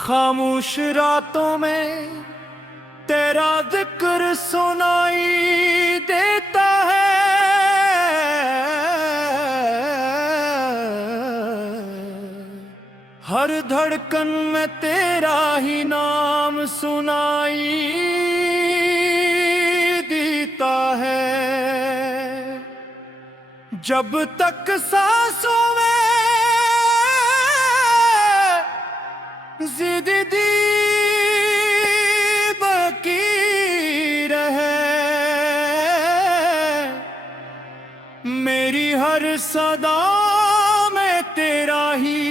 खामोश रातों में तेरा जिक्र सुनाई देता है। हर धड़कन में तेरा ही नाम सुनाई देता है। जब तक सांसों में जिंदगी बाकी रहे, मेरी हर सदा में तेरा ही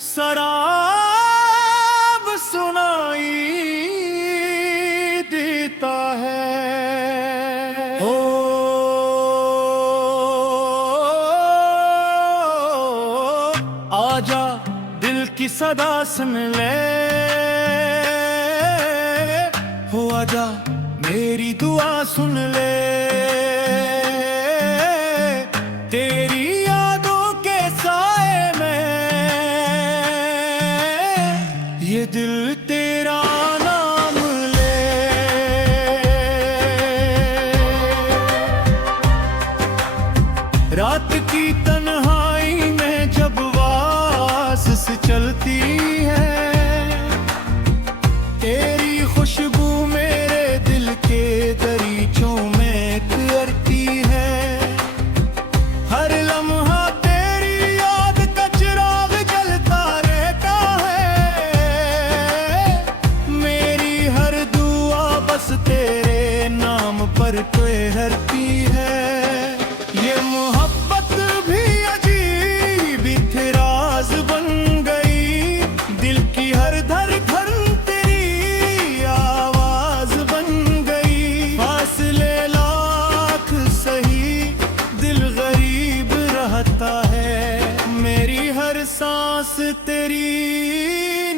सराब सुनाई देता है। ओ आजा दिल की सदा सुन ले, हो आजा मेरी दुआ सुन ले। तेरी यादों के साए में ये दिल तेरा नाम ले। रात की तन्हाई में जब वास चलती है, तेरी खुशबू मेरे दिल के दरीचों में तैरती है। हर लम्हा तेरी याद का चिराग जलता रहता है। मेरी हर दुआ बस तेरे नाम पर ठहरती है। ये मोहब्बत भी अजीब इतराज बन गई, दिल की हर धड़कन तेरी आवाज बन गई। फासले लाख सही दिल गरीब रहता है, मेरी हर सांस तेरी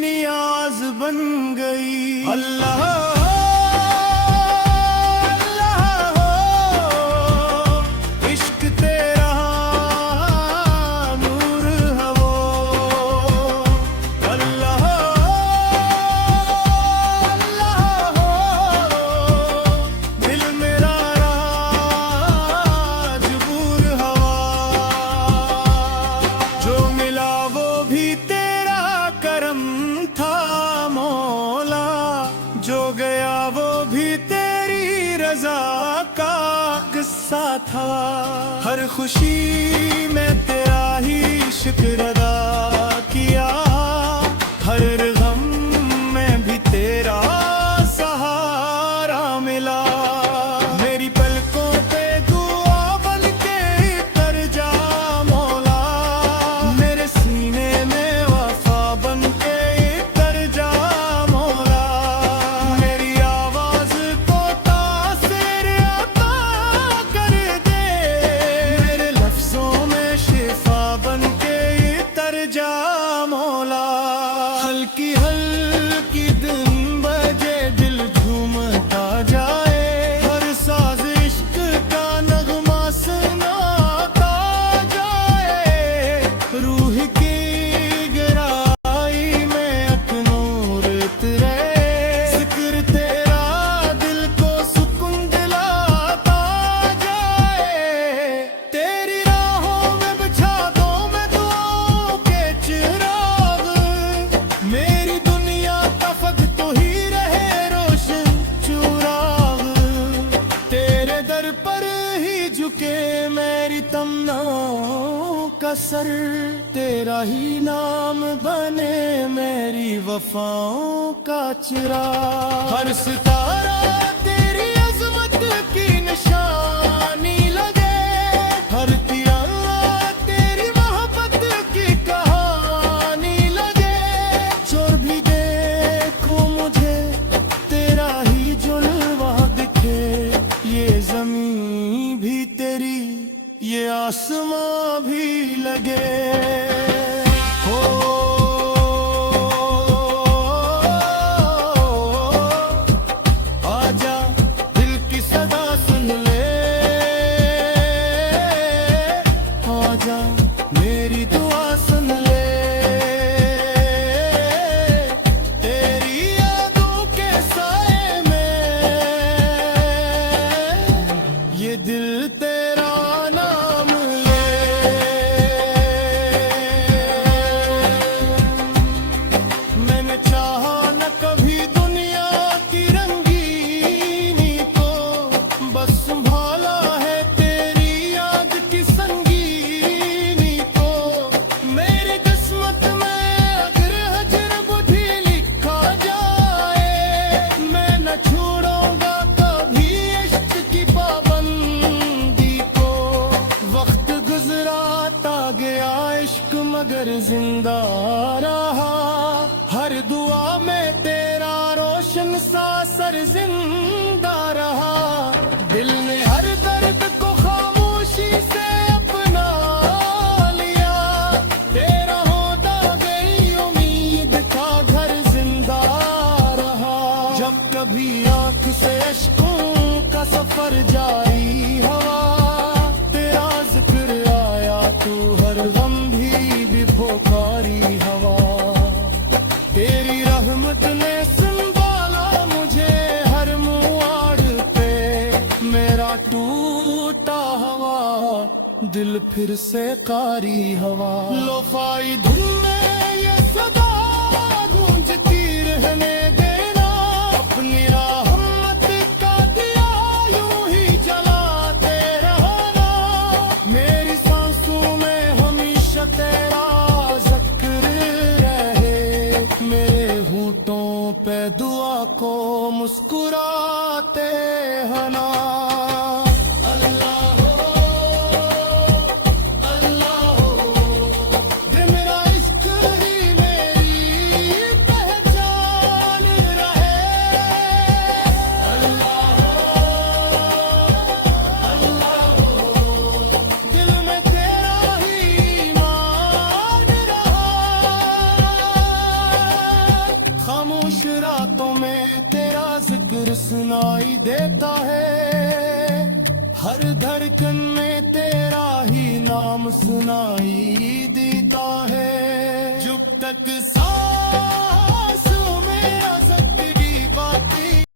नियाज बन गई। अल्लाह का किस्सा था। हर खुशी में तेरा ही शुक्र अदा किया, हर गम में भी तेरा सहारा मिला। मेरी पलकों पे दुआ बन के उतर जा मौला, मेरे सीने में वफा बन के उतर जा मौला। मेरी आवाज को तासीर अता कर दे, मेरे लफ्जों में शिफा बन के उतर जा मौला। हल्की हल्की दिन बजे दिल झूमता जाए, हर साज इश्क का नगमा सुनाता जाए। रूह की गहराई में अकनूर उतरे, जिक्र तेरा दिल को सुकून दिलाता जाए। तेरी राहों में बिछा दो मैं दुआओं के चिराग, मेरी दुनिया का फग तो ही रहे रोशन चुराग। तेरे दर पर ही झुके मेरी तमन्नाओं का सर, तेरा ही नाम बने मेरी वफाओं का चिराग। हर सितारा तेरी अजमत की निशानी लगे, हर तिरंगा तेरी मोहब्बत की कहानी लगे। जो भी देखो मुझे तेरा ही जुल्वा दिखे, असर जिंदा रहा। दिल ने हर दर्द को खामोशी से अपना लिया। तेरा होता गई उम्मीद का घर जिंदा रहा। जब कभी आंख से अश्कों का सफर जारी हवा, तेरा जिक्र आया तू हर गम भी भोकारी हवा। तेरी रहमत ने संभाला मुझे हर मुआड़ पे। मेरा टूटा हवा दिल फिर से कारी हवा। लोफाई धुन में ये सदा गूंजती रहने देना। अपनी रहमत का दिया यूं ही जलाते रहना। मेरी सांसों में हमेशा तेरा जिक्र रहे। मेरे होठों पे दुआ को मुस्कुराते हना। अल्लाह हो, अल्लाह हो, दे मेरा इश्क ही मेरी पहचान रहे। अल्लाह हो, दिल में तेरा ही ईमान रहा। खामोश रातों में तेरा जिक्र सुनाई देता है। हर धड़कन में तेरा ही नाम सुनाई